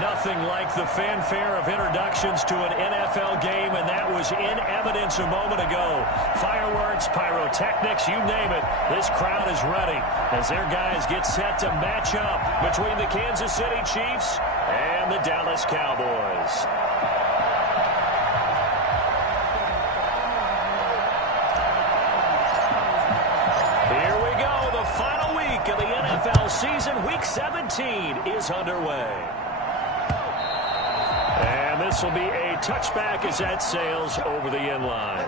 Nothing like the fanfare of introductions to an NFL game, and that was in evidence a moment ago. Fireworks, pyrotechnics, you name it. This crowd is ready as their guys get set to match up between the Kansas City Chiefs and the Dallas Cowboys. Here we go. The final week of the NFL season. Week 17 is underway. And this will be a touchback as that sails over the end line.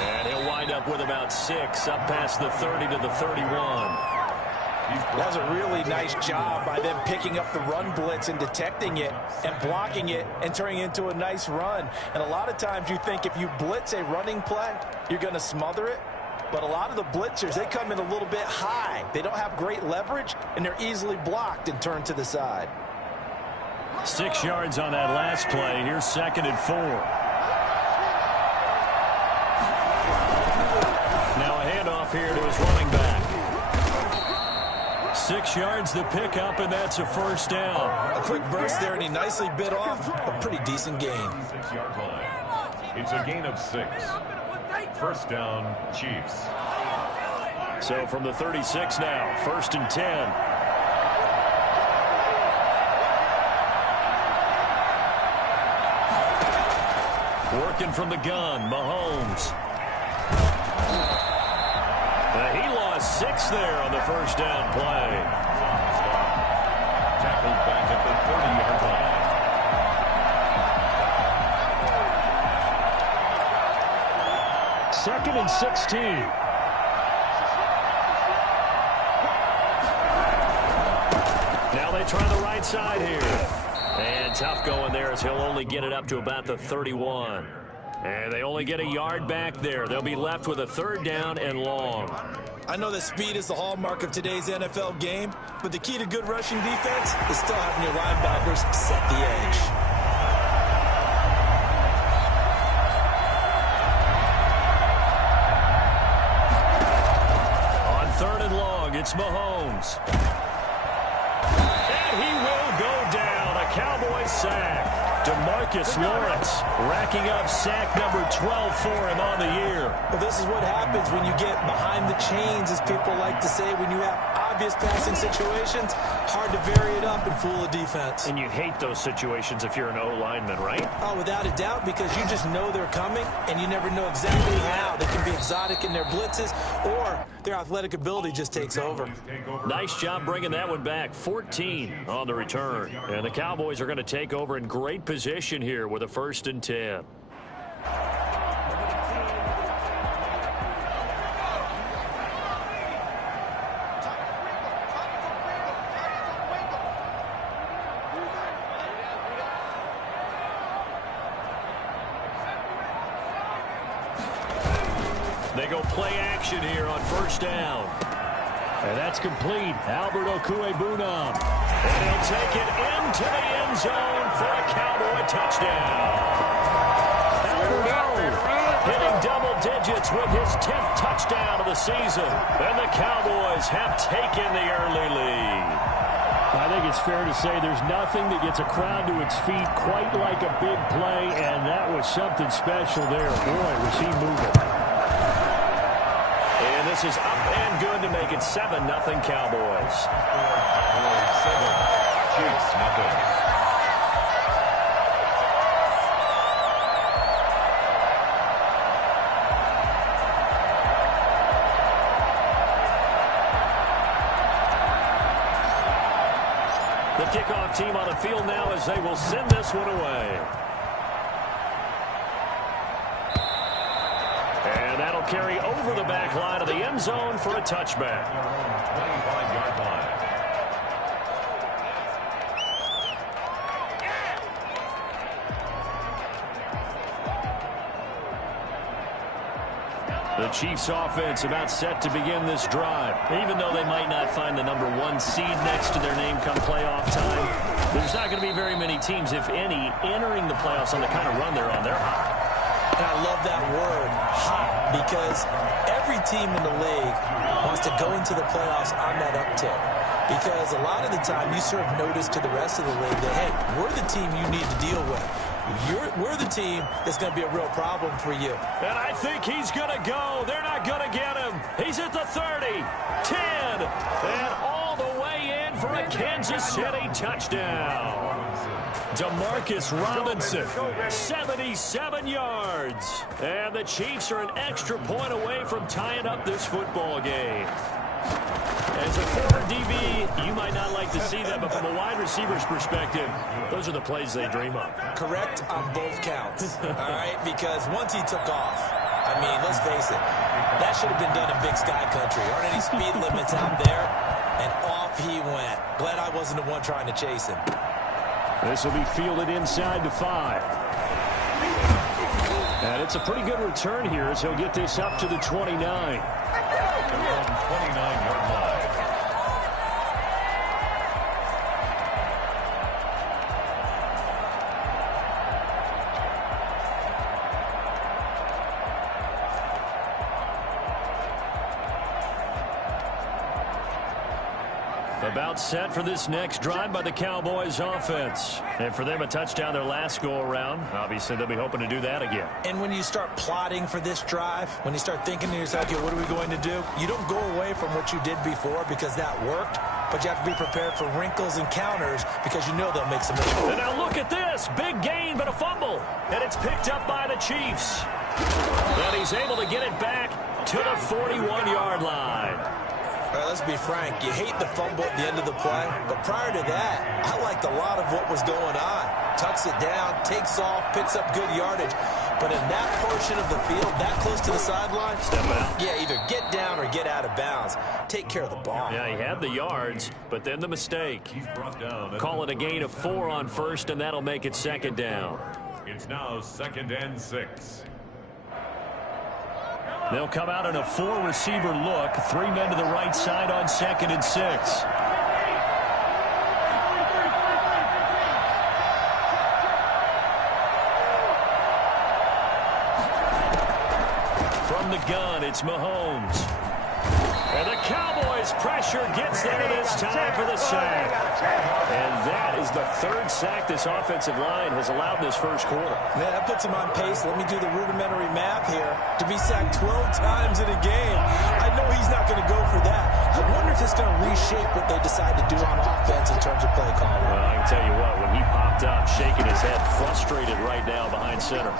And he'll wind up with about 6 up past the 30 to the 31. That was a really nice job by them picking up the run blitz and detecting it and blocking it and turning it into a nice run. And a lot of times you think if you blitz a running play, you're going to smother it. But a lot of the blitzers, they come in a little bit high. They don't have great leverage, and they're easily blocked and turned to the side. 6 yards on that last play. Here's 2nd and 4. Now a handoff here to his running back. 6 yards the pickup, and that's a first down. A quick burst there, and he nicely bit off a pretty decent gain. 6-yard line. It's a gain of 6. First down, Chiefs. So from the 36 now, 1st and 10. Working from the gun, Mahomes. He lost 6 there on the first down play. Tackled back at the 30-yard line. 2nd and 16. Now they try the right side here. And tough going there as he'll only get it up to about the 31. And they only get a yard back there. They'll be left with a 3rd down and long. I know that speed is the hallmark of today's NFL game, but the key to good rushing defense is still having your linebackers set the edge. On 3rd and long, it's Mahomes. And he will go down. A Cowboy sack. DeMarcus Lawrence racking up sack number 12 for him on the year. Well, this is what happens when you get behind the chains, as people like to say, when you have obvious passing situations. Hard to vary it up and fool a defense. And you hate those situations if you're an O-lineman, right? Oh, without a doubt, because you just know they're coming, and you never know exactly how. They can be exotic in their blitzes, or their athletic ability just takes over. Nice job bringing that one back. 14 on the return. And the Cowboys are going to take over in great position here with a 1st and 10. They go play action here on 1st down. And that's complete. Albert Okwuegbunam. And he'll take it into the end zone for a Cowboy touchdown. Albert hitting double digits with his 10th touchdown of the season. And the Cowboys have taken the early lead. I think it's fair to say there's nothing that gets a crowd to its feet quite like a big play, and that was something special there. Boy, was he moving. And this is up and good to make it 7-0 Cowboys. 7, Chiefs, nothing. The kickoff team on the field now as they will send this one away. And that'll carry over the back line of the end zone for a touchback. 25-yard line. The Chiefs offense about set to begin this drive. Even though they might not find the #1 seed next to their name come playoff time, there's not going to be very many teams, if any, entering the playoffs on the kind of run they're on. They're hot. And I love that word, hot, because every team in the league wants to go into the playoffs on that uptick. Because a lot of the time you serve notice to the rest of the league that, hey, we're the team you need to deal with. We're the team that's going to be a real problem for you. And I think he's going to go. They're not going to get him. He's at the 30, 10, and all the way in for a Kansas City touchdown. Demarcus Robinson, 77 yards. And the Chiefs are an extra point away from tying up this football game. As a former DB, you might not like to see that, but from a wide receiver's perspective, those are the plays they dream of. Correct on both counts, all right? Because once he took off, I mean, let's face it, that should have been done in Big Sky Country. Aren't any speed limits out there? And off he went. Glad I wasn't the one trying to chase him. This will be fielded inside the 5. And it's a pretty good return here as he'll get this up to the 29. 29-yard line. About set for this next drive by the Cowboys offense. And for them, a touchdown their last go-around. Obviously, they'll be hoping to do that again. And when you start plotting for this drive, when you start thinking to yourself, okay, what are we going to do? You don't go away from what you did before because that worked, but you have to be prepared for wrinkles and counters because you know they'll make some mistakes. And now look at this. Big gain, but a fumble. And it's picked up by the Chiefs. And he's able to get it back to the 41-yard line. Let's be frank, you hate the fumble at the end of the play, but prior to that, I liked a lot of what was going on. Tucks it down, takes off, picks up good yardage. But in that portion of the field, that close to the sideline, step out. Yeah, either get down or get out of bounds. Take care of the ball. Yeah, he had the yards, but then the mistake. Call it a gain of 4 on first, and that'll make it second down. It's now 2nd and 6. They'll come out in a 4-receiver look. 3 men to the right side on 2nd and 6. From the gun, it's Mahomes. And the Cowboys pressure gets there this time for the sack. And that is the 3rd sack this offensive line has allowed this first quarter. Yeah, that puts him on pace. Let me do the rudimentary math here. To be sacked 12 times in a game, I know he's not going to go for that. I wonder if it's going to reshape what they decide to do on offense in terms of play calling. Well, I can tell you what, when he popped up, shaking his head, frustrated right now behind center.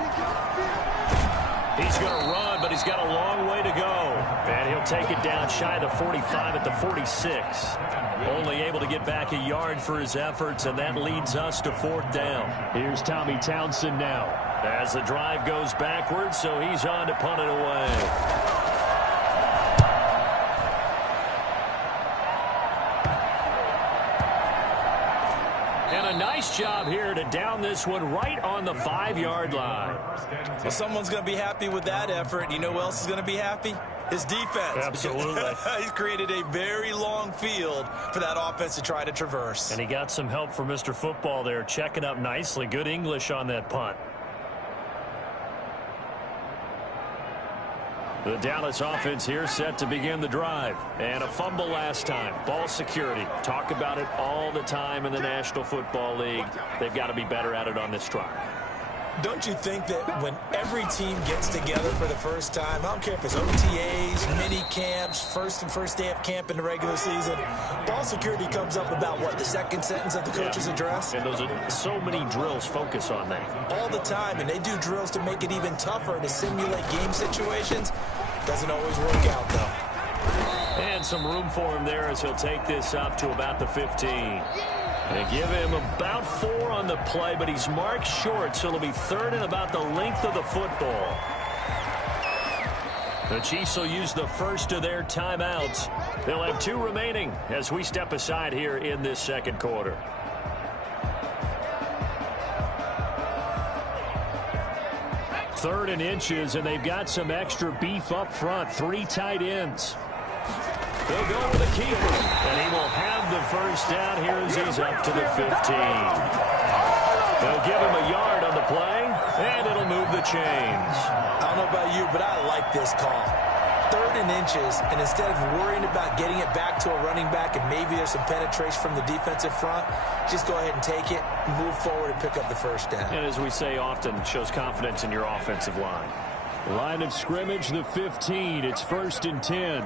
He's going to run, but he's got a long way to go. And he'll take it down shy of the 45 at the 46. Only able to get back a yard for his efforts, and that leads us to 4th down. Here's Tommy Townsend now as the drive goes backwards, so he's on to punt it away. And a nice job here to down this one right on the 5-yard line. Well, someone's going to be happy with that effort. You know who else is going to be happy? His defense. Absolutely. He's created a very long field for that offense to try to traverse. And he got some help from Mr. Football there, checking up nicely. Good English on that punt. The Dallas offense here set to begin the drive. And a fumble last time. Ball security. Talk about it all the time in the National Football League. They've got to be better at it on this drive. Don't you think that when every team gets together for the first time, I don't care if it's OTAs, mini camps, first day of camp in the regular season, ball security comes up about, what, the second sentence of the coach's address? And those are so many drills focus on that. All the time, and they do drills to make it even tougher to simulate game situations. Doesn't always work out, though. And some room for him there as he'll take this up to about the 15. They give him about 4 on the play, but he's marked short, so it'll be 3rd and about the length of the football. The Chiefs will use the first of their timeouts. They'll have 2 remaining as we step aside here in this second quarter. 3rd and inches, and they've got some extra beef up front. 3 tight ends. They'll go with the keeper, and he will have the first down here as he's up to the 15. They'll give him a yard on the play, and it'll move the chains. I don't know about you, but I like this call. 3rd and inches, and instead of worrying about getting it back to a running back and maybe there's some penetration from the defensive front, just go ahead and take it, move forward, and pick up the first down. And as we say often, shows confidence in your offensive line. Line of scrimmage, the 15. It's 1st and 10.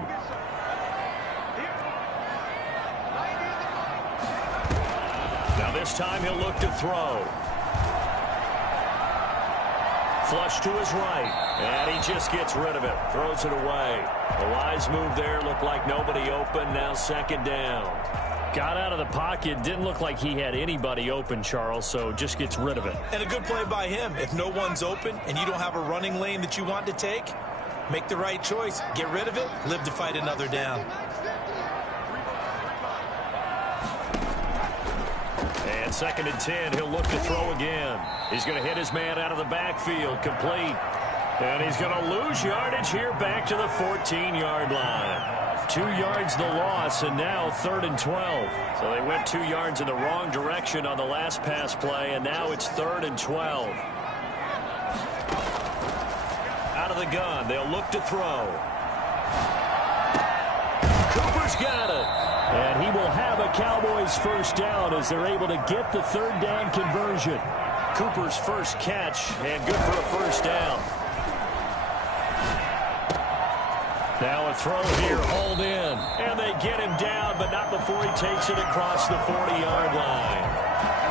Now this time he'll look to throw. Flush to his right, and he just gets rid of it. Throws it away. A wise move there. Looked like nobody open. Now 2nd down. Got out of the pocket. Didn't look like he had anybody open, Charles, so just gets rid of it. And a good play by him. If no one's open and you don't have a running lane that you want to take, make the right choice. Get rid of it. Live to fight another down. And 2nd and 10, he'll look to throw again. He's going to hit his man out of the backfield, complete. And he's going to lose yardage here back to the 14-yard line. 2 yards the loss, and now 3rd and 12. So they went 2 yards in the wrong direction on the last pass play, and now it's 3rd and 12. Out of the gun, they'll look to throw. Cooper's got it. And he will have a Cowboys first down as they're able to get the 3rd down conversion. Cooper's first catch, and good for a first down. Now a throw here, hauled in. And they get him down, but not before he takes it across the 40-yard line.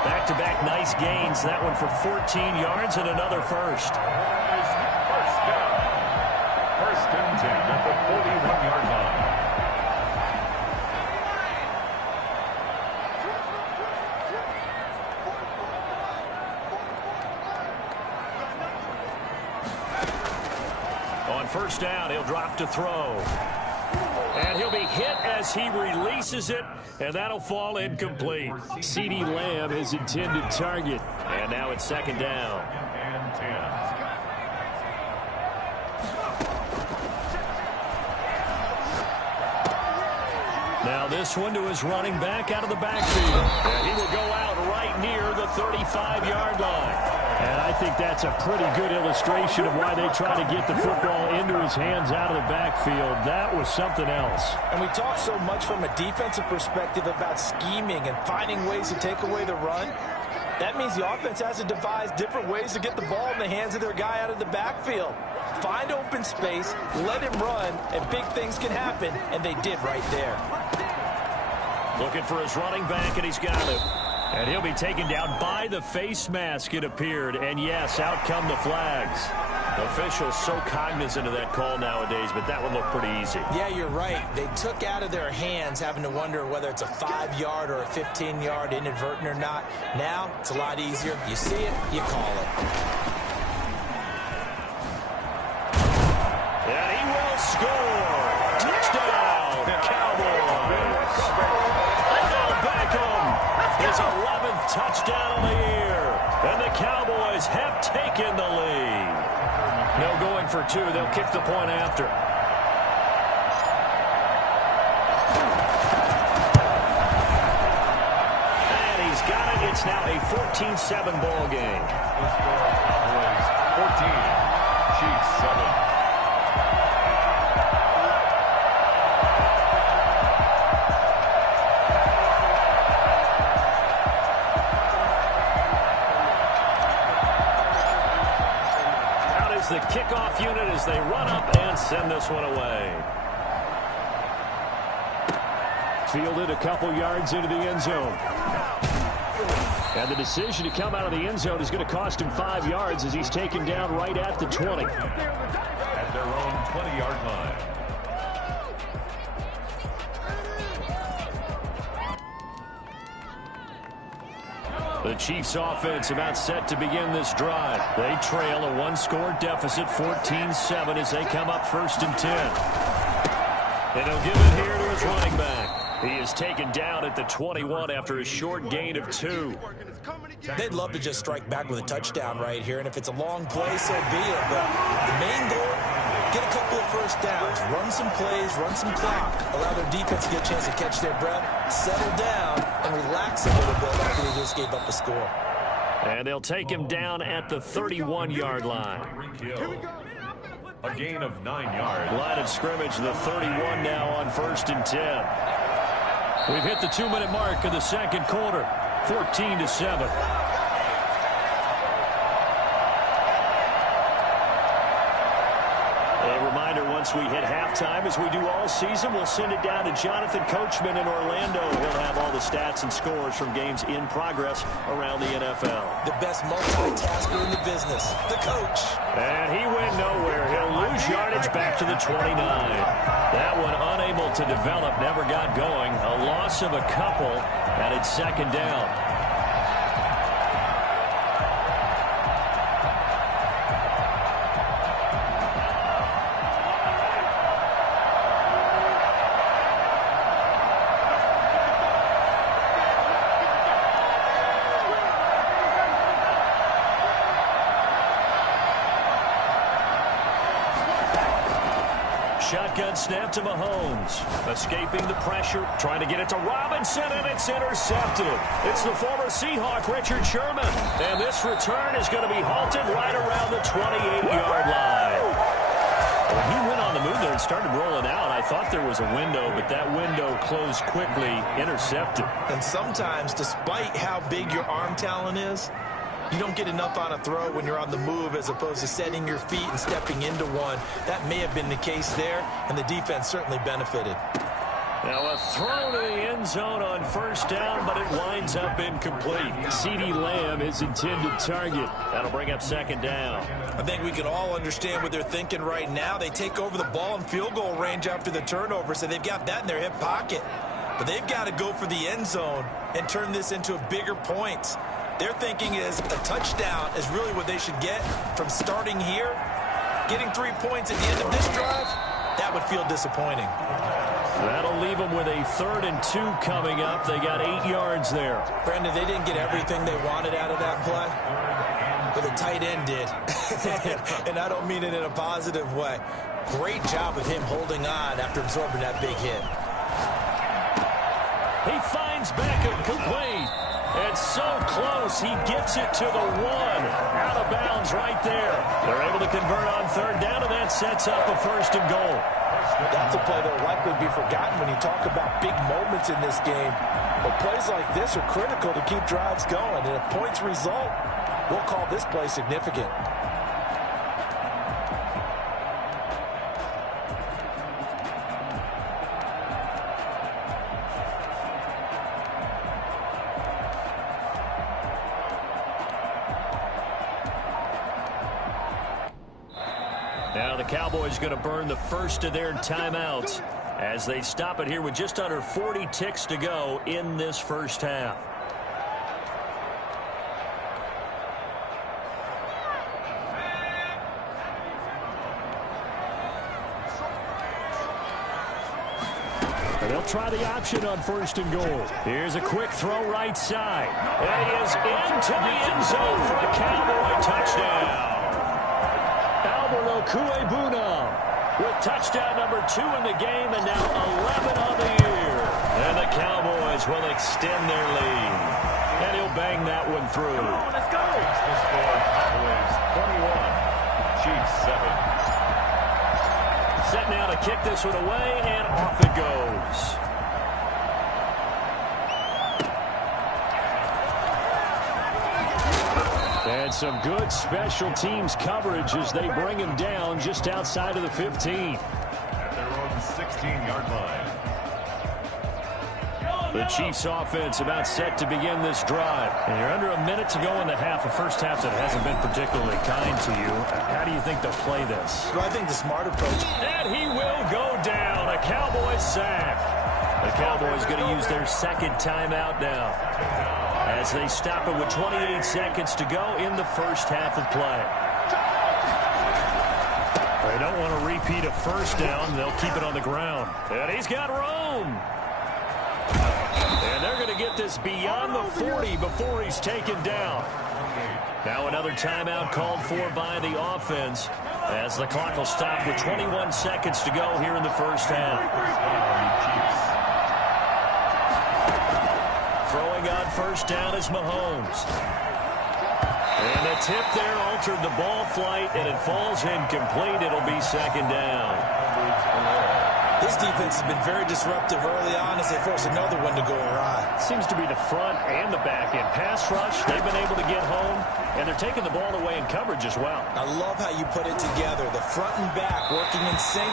Back-to-back nice gains. That one for 14 yards and another first. First down. 1st and 10 at the 41-yard line. On 1st down, he'll drop to throw. And he'll be hit as he releases it, and that'll fall incomplete. CeeDee Lamb, his intended target. And now it's 2nd down. And 10. Now this one to his running back out of the backfield. And he will go out right near the 35-yard line. And I think that's a pretty good illustration of why they try to get the football into his hands out of the backfield. That was something else. And we talk so much from a defensive perspective about scheming and finding ways to take away the run. That means the offense has to devise different ways to get the ball in the hands of their guy out of the backfield. Find open space, let him run, and big things can happen, and they did right there. Looking for his running back, and he's got it. And he'll be taken down by the face mask, it appeared. And, yes, out come the flags. Officials so cognizant of that call nowadays, but that one looked pretty easy. Yeah, you're right. They took out of their hands having to wonder whether it's a 5-yard or a 15-yard inadvertent or not. Now, it's a lot easier. You see it, you call it. And he will score. Touchdown, Cowboys. Odell Beckham, his 11th touchdown of the year. And the Cowboys have taken the lead. No going for 2. They'll kick the point after. And he's got it. It's now a 14-7 ball game. The score, Cowboys 14, Chiefs 7. The kickoff unit as they run up and send this one away. Fielded a couple yards into the end zone. And the decision to come out of the end zone is going to cost him 5 yards as he's taken down right at the 20. At their own 20-yard line. The Chiefs offense about set to begin this drive. They trail a 1-score deficit, 14-7 as they come up 1st and 10. And he'll give it here to his running back. He is taken down at the 21 after a short gain of 2. They'd love to just strike back with a touchdown right here, and if it's a long play, so be it. But the main goal, get a couple of first downs, run some plays, run some clock, allow their defense to get a chance to catch their breath, settle down, and relax a little bit after they just gave up a score. And they'll take him down at the 31-yard line. A gain of 9 yards. Line of scrimmage, the 31 now on 1st and 10. We've hit the 2-minute mark of the second quarter, 14-7. Once we hit halftime, as we do all season, we'll send it down to Jonathan Coachman in Orlando. He'll have all the stats and scores from games in progress around the NFL. The best multitasker in the business, the coach. And he went nowhere. He'll lose yardage back to the 29. That one unable to develop, never got going. A loss of a couple, and it's 2nd down. Shotgun snap to Mahomes. Escaping the pressure. Trying to get it to Robinson, and it's intercepted. It's the former Seahawk, Richard Sherman. And this return is going to be halted right around the 28-yard line. When he went on the move there and started rolling out, I thought there was a window, but that window closed quickly, intercepted. And sometimes, despite how big your arm talent is, you don't get enough on a throw when you're on the move as opposed to setting your feet and stepping into one. That may have been the case there, and the defense certainly benefited. Now a throw to the end zone on 1st down, but it winds up incomplete. CeeDee Lamb, his intended target. That'll bring up 2nd down. I think we can all understand what they're thinking right now. They take over the ball in field goal range after the turnover, so they've got that in their hip pocket. But they've got to go for the end zone and turn this into a bigger point. Their thinking is a touchdown is really what they should get from starting here. Getting 3 points at the end of this drive, that would feel disappointing. That'll leave them with a 3rd and 2 coming up. They got 8 yards there. Brandon, they didn't get everything they wanted out of that play, but the tight end did. And I don't mean it in a positive way. Great job of him holding on after absorbing that big hit. He finds Beckham complete. It's so close, he gets it to the 1. Out of bounds right there. They're able to convert on 3rd down, and that sets up a 1st and goal. That's a play that will likely be forgotten when you talk about big moments in this game. But plays like this are critical to keep drives going. And if points result, we'll call this play significant. Now the Cowboys going to burn the first of their timeouts as they stop it here with just under 40 ticks to go in this first half. And they'll try the option on 1st and goal. Here's a quick throw right side. And he is into the end zone for a Cowboy touchdown. Y2Wk17 with touchdown number 2 in the game, and now 11 on the year. And the Cowboys will extend their lead. And he'll bang that one through. Come on, let's go. The score is 21, Chiefs 7. Set now to kick this one away, and off it goes. And some good special teams coverage as they bring him down just outside of the 15. At their own 16-yard line. The Chiefs offense about set to begin this drive. And you're under a minute to go in the half, a first half that hasn't been particularly kind to you. How do you think they'll play this? Well, I think the smart approach. And he will go down. A Cowboys sack. The Cowboys going to use their 2nd timeout now, as they stop it with 28 seconds to go in the first half of play. They don't want to repeat a first down. They'll keep it on the ground. And he's got room. get this beyond the 40 before he's taken down. Now another timeout called for by the offense as the clock will stop with 21 seconds to go here in the first half. Throwing on first down is Mahomes. And the tip there altered the ball flight, and it falls incomplete. It'll be second down. This defense has been very disruptive early on as they force another one to go awry. Seems to be the front and the back end. Pass rush, they've been able to get home, and they're taking the ball away in coverage as well. I love how you put it together. The front and back working in sync,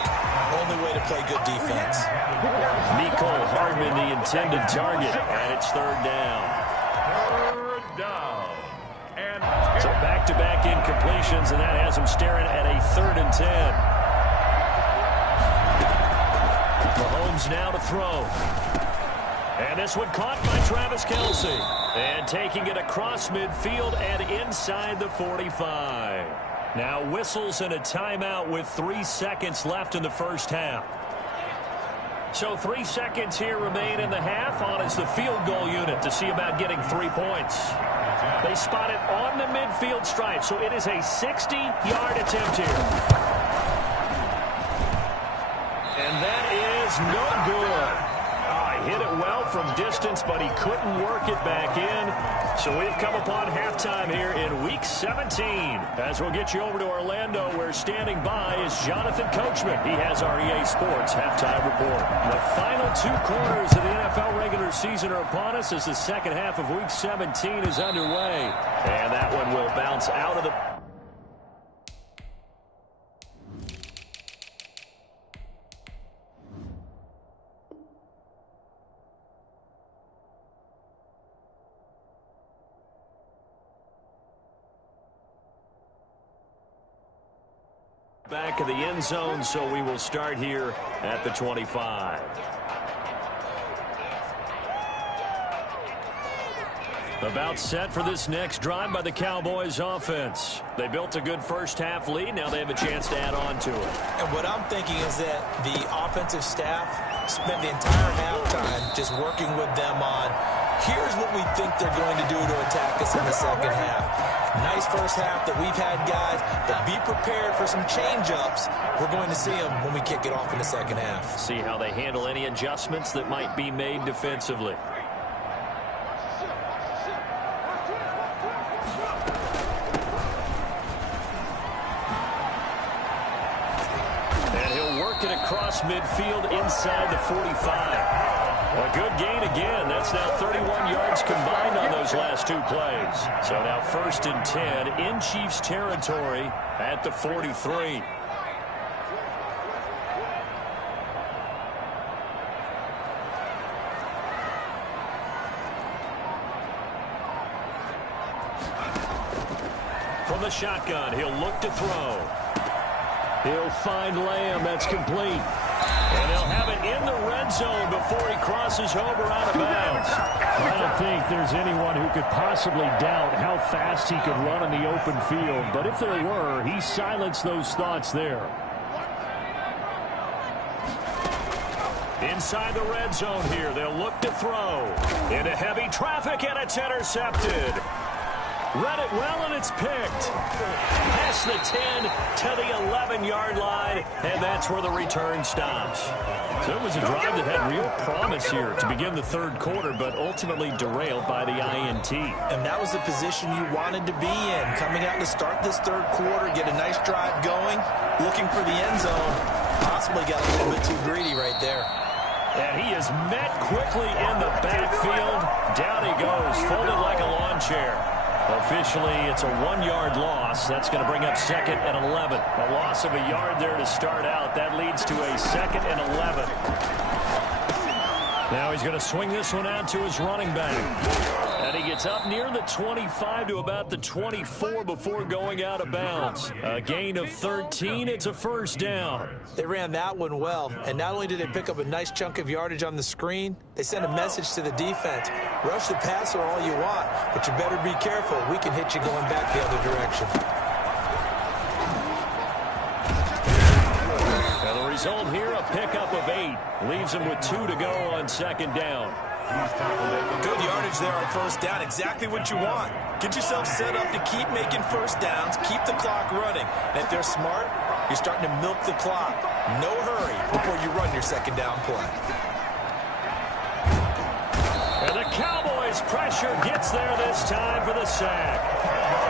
only way to play good defense. Mecole Hardman, the intended target, and it's third down. Third down. And so back-to-back incompletions, and that has him staring at a 3rd and 10. Mahomes now to throw. And this one caught by Travis Kelce. And taking it across midfield and inside the 45. Now whistles and a timeout with 3 seconds left in the first half. So 3 seconds here remain in the half. On is the field goal unit to see about getting 3 points. They spot it on the midfield stripe, so it is a 60-yard attempt here. And that is no good. Hit it well from distance, but he couldn't work it back in. So we've come upon halftime here in Week 17. As we'll get you over to Orlando, where standing by is Jonathan Coachman. He has our EA Sports halftime report. The final 2 quarters of the NFL regular season are upon us as the second half of Week 17 is underway. And that one will bounce out of the... back of the end zone, so we will start here at the 25. About set for this next drive by the Cowboys offense. They built a good first half lead. Now they have a chance to add on to it. And what I'm thinking is that the offensive staff spent the entire halftime just working with them on, here's what we think they're going to do to attack us in the second half. Nice first half that we've had, guys, but be prepared for some change-ups. We're going to see them when we kick it off in the second half. See how they handle any adjustments that might be made defensively. And he'll work it across midfield inside the 45. A good gain again. That's now 31 yards combined on those last 2 plays. So now 1st and 10 in Chiefs territory at the 43. From the shotgun, he'll look to throw. He'll find Lamb. That's complete. And they'll have it in the red zone before he crosses over out of bounds. I don't think there's anyone who could possibly doubt how fast he could run in the open field. But if there were, he silenced those thoughts there. Inside the red zone here, they'll look to throw. Into heavy traffic, and it's intercepted. Read it well, and it's picked. Past the 10 to the 11-yard line, and that's where the return stops. So it was a drive that had real promise here to begin the third quarter, but ultimately derailed by the INT. And that was the position you wanted to be in. Coming out to start this third quarter, get a nice drive going, looking for the end zone. Possibly got a little bit too greedy right there. And he is met quickly in the backfield. Down he goes, folded like a lawn chair. Officially, it's a 1-yard loss. That's going to bring up 2nd and 11. A loss of a yard there to start out. That leads to a 2nd and 11. Now he's going to swing this one out to his running back. And he gets up near the 25 to about the 24 before going out of bounds. A gain of 13. It's a first down. They ran that one well, and not only did they pick up a nice chunk of yardage on the screen, they sent a message to the defense. Rush the passer all you want, but you better be careful. We can hit you going back the other direction. And the result here, a pickup of 8. Leaves him with 2 to go on 2nd down. Good yardage there on first down. Exactly what you want. Get yourself set up to keep making first downs, keep the clock running. And if they're smart, you're starting to milk the clock. No hurry before you run your second down play. And the Cowboys' pressure gets there this time for the sack.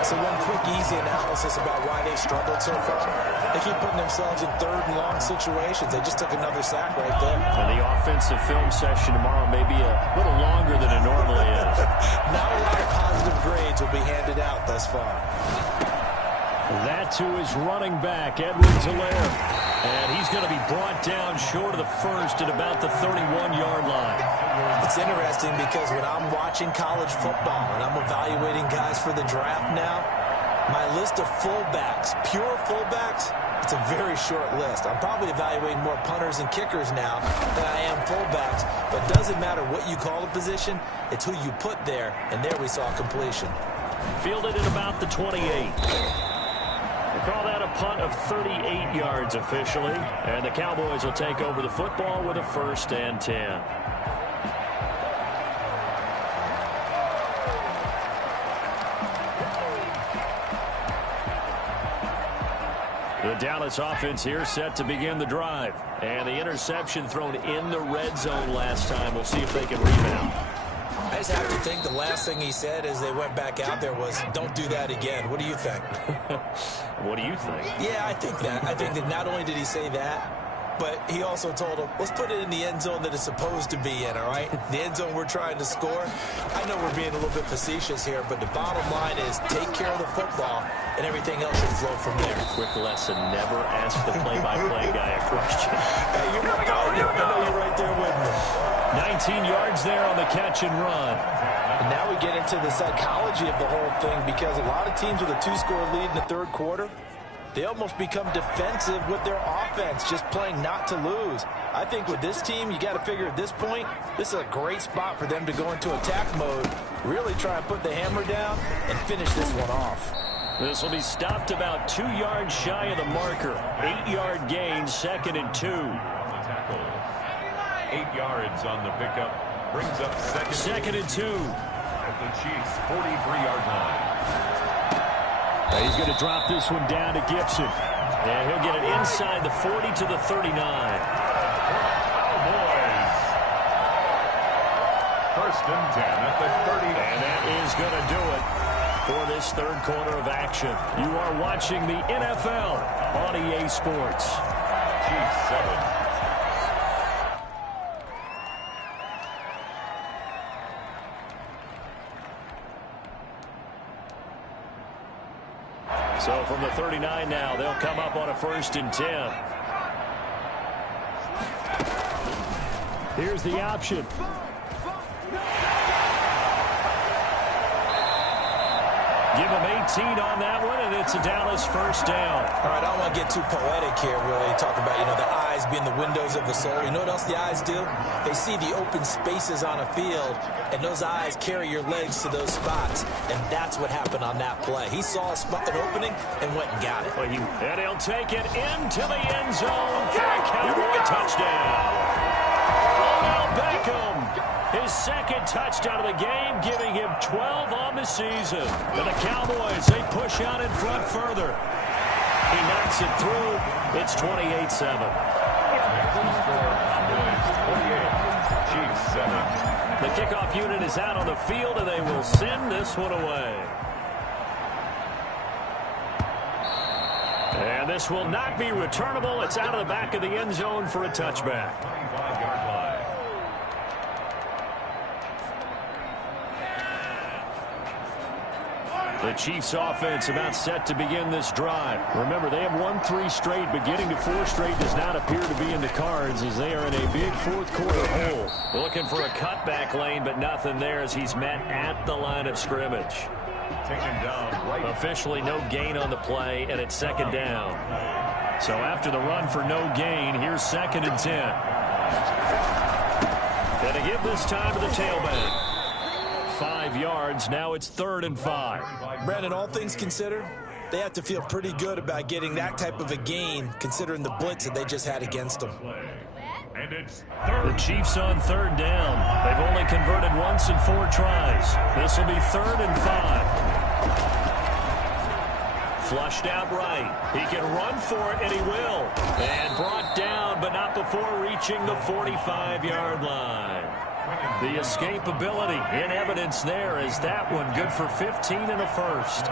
So one quick, easy analysis about why they struggled so far. They keep putting themselves in third and long situations. They just took another sack right there. And the offensive film session tomorrow may be a little longer than it normally is. Not a lot of positive grades will be handed out thus far. That to his running back, Edwards-Helaire. And he's going to be brought down short of the first at about the 31-yard line. It's interesting because when I'm watching college football and I'm evaluating guys for the draft now, my list of fullbacks, pure fullbacks, it's a very short list. I'm probably evaluating more punters and kickers now than I am fullbacks, but it doesn't matter what you call a position, it's who you put there, and there we saw completion. Fielded at about the 28. We'll call that a punt of 38 yards officially, and the Cowboys will take over the football with a 1st and 10. The Dallas offense here set to begin the drive. And the interception thrown in the red zone last time. We'll see if they can rebound. I just have to think the last thing he said as they went back out there was, don't do that again. What do you think? What do you think? Yeah, I think that. I think that not only did he say that, but he also told him, let's put it in the end zone that it's supposed to be in, all right? The end zone we're trying to score. I know we're being a little bit facetious here, but the bottom line is take care of the football, and everything else should flow from there. Quick lesson, never ask the play-by-play guy a question. Hey, you're my partner. I know you're right there with me. 19 yards there on the catch and run. And now we get into the psychology of the whole thing because a lot of teams with a 2-score lead in the third quarter, they almost become defensive with their offense, just playing not to lose. I think with this team, you got to figure at this point, this is a great spot for them to go into attack mode, really try and put the hammer down and finish this one off. This will be stopped about 2 yards shy of the marker. 8-yard gain, 2nd and 2. 8 yards on the pickup. Brings up second and 2. At the Chiefs' 43-yard line. He's going to drop this one down to Gibson. And he'll get it inside the 40 to the 39. Cowboys. 1st and 10 at the 30. And that is going to do it for this third quarter of action. You are watching the NFL on EA Sports. Chiefs 7. So from the 39 now, they'll come up on a 1st and 10. Here's the option. Give him 18 on that one, and it's a Dallas 1st down. All right, I don't want to get too poetic here, really. Talk about, the eyes being the windows of the soul. You know what else the eyes do? They see the open spaces on a field, and those eyes carry your legs to those spots, and that's what happened on that play. He saw an opening and went and got it. And he'll take it into the end zone for a Cowboy touchdown. Odell Beckham, his 2nd touchdown of the game, giving him 12 on the season. And the Cowboys, they push out in front further. He knocks it through. It's 28-7. Chiefs 7. The kickoff unit is out on the field, and they will send this one away. And this will not be returnable. It's out of the back of the end zone for a touchback. 25-yard line. The Chiefs offense about set to begin this drive. Remember, they have won 3 straight, but getting to 4 straight does not appear to be in the cards as they are in a big fourth quarter hole. Looking for a cutback lane, but nothing there as he's met at the line of scrimmage. Taken down right. Officially no gain on the play, and it's 2nd down. So after the run for no gain, here's 2nd and 10. Going to give this time to the tailback. 5 yards. Now it's 3rd and 5. Brandon, all things considered, they have to feel pretty good about getting that type of a gain considering the blitz that they just had against them. And it's third. The Chiefs on third down. They've only converted once in 4 tries. This will be 3rd and 5. Flushed out right. He can run for it, and he will. And brought down, but not before reaching the 45-yard line. The escapability in evidence there is that one good for 15 and a first.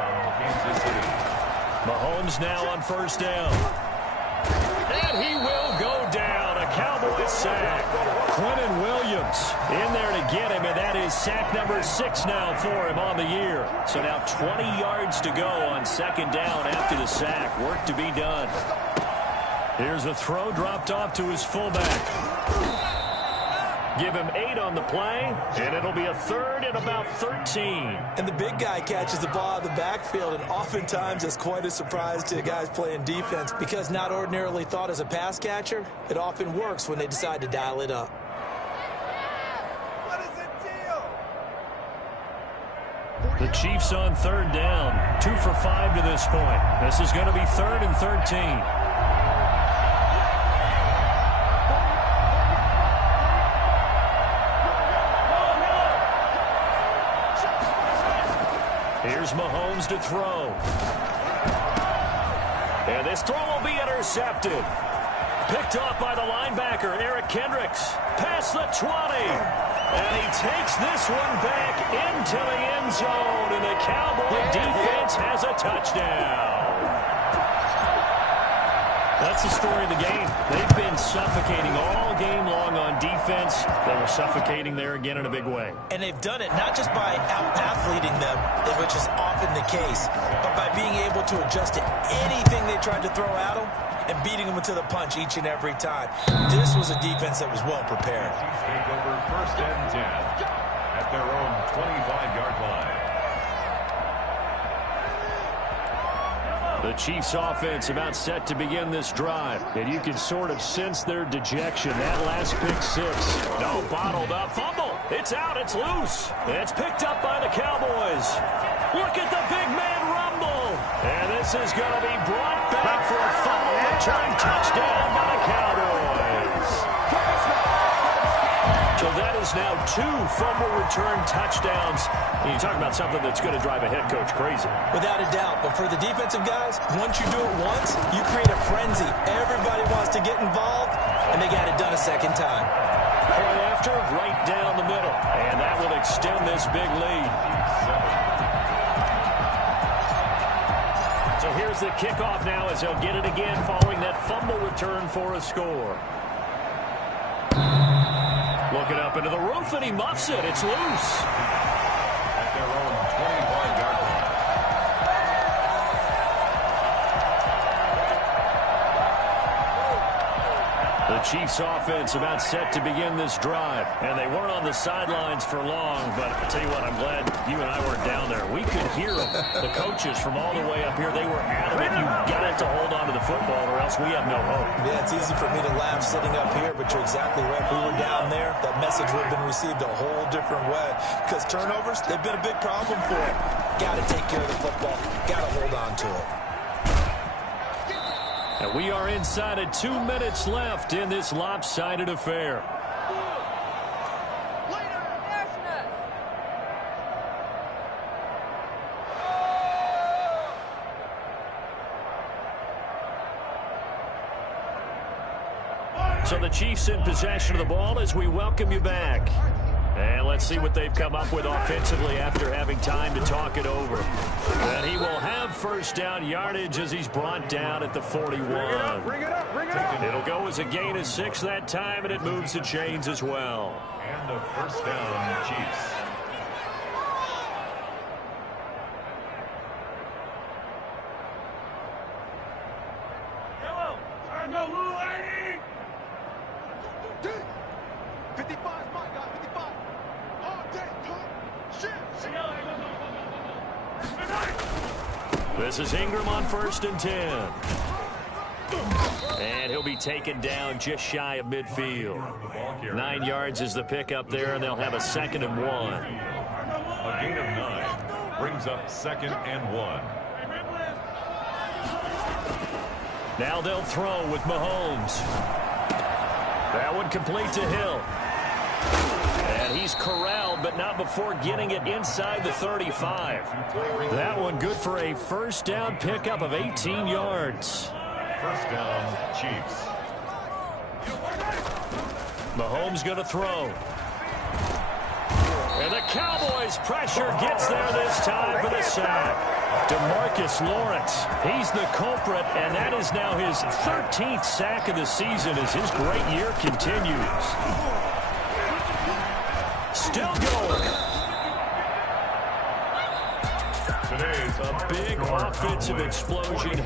Mahomes now on first down. And he will go down. A Cowboys sack. Quentin Williams in there to get him, and that is sack number 6 now for him on the year. So now 20 yards to go on second down after the sack. Work to be done. Here's a throw dropped off to his fullback. Give him 8 on the play, and it'll be a 3rd and about 13. And the big guy catches the ball in the backfield, and oftentimes it's quite a surprise to the guys playing defense because not ordinarily thought as a pass catcher, it often works when they decide to dial it up. What is the deal? The Chiefs on third down, 2 for 5 to this point. This is going to be 3rd and 13. Here's Mahomes to throw. And this throw will be intercepted. Picked off by the linebacker, Eric Kendricks. Past the 20. And he takes this one back into the end zone. And the Cowboy defense has a touchdown. That's the story of the game. They've been suffocating all game long on defense. They were suffocating there again in a big way. And they've done it not just by out-athleting them, which is often the case, but by being able to adjust to anything they tried to throw at them and beating them into the punch each and every time. This was a defense that was well prepared. Take over 1st and 10 at their own 25-yard line. The Chiefs offense about set to begin this drive. And you can sort of sense their dejection. That last pick 6. No, bottled up. Fumble. It's out. It's loose. It's picked up by the Cowboys. Look at the big man rumble. And this is going to be brought back for a fumble return touchdown by the Cowboys. So that is now 2 fumble return touchdowns. And you talk about something that's going to drive a head coach crazy. Without a doubt. But for the defensive guys, once you do it once, you create a frenzy. Everybody wants to get involved, and they got it done a second time. Point after, right down the middle. And that will extend this big lead. So here's the kickoff now as they'll get it again following that fumble return for a score. Looking up into the roof, and he muffs it. It's loose. At their own 25-yard line. The Chiefs offense about set to begin this drive. And they weren't on the sidelines for long, but I'll tell you what, I'm glad you and I weren't down there. We could hear them. The coaches from all the way up here, they were adamant. You got to hold on to the football or else we have no hope. Yeah, it's easy for me to laugh sitting up here, but you're exactly right. If we were down there, that message would have been received a whole different way. Because turnovers, they've been a big problem for him. Got to take care of the football. Got to hold on to it. And we are inside of 2 minutes left in this lopsided affair. So the Chiefs in possession of the ball as we welcome you back. And let's see what they've come up with offensively after having time to talk it over. And he will have first down yardage as he's brought down at the 41. Bring it up. It'll go as a gain of 6 that time, and it moves the chains as well. And a first down, Chiefs. Go, little lady! 55's my guy, 55. All day, shit. This is Ingram on 1st and 10. And he'll be taken down just shy of midfield. 9 yards is the pickup there, and they'll have a 2nd and 1. A gain of 9 brings up 2nd and 1. Now they'll throw with Mahomes. That one complete to Hill. And he's corralled, but not before getting it inside the 35. That one good for a first down pickup of 18 yards. First down, Chiefs. Mahomes going to throw. And the Cowboys' pressure gets there this time for the sack. DeMarcus Lawrence, he's the culprit, and that is now his 13th sack of the season as his great year continues. Still going. Today's A big offensive explosion.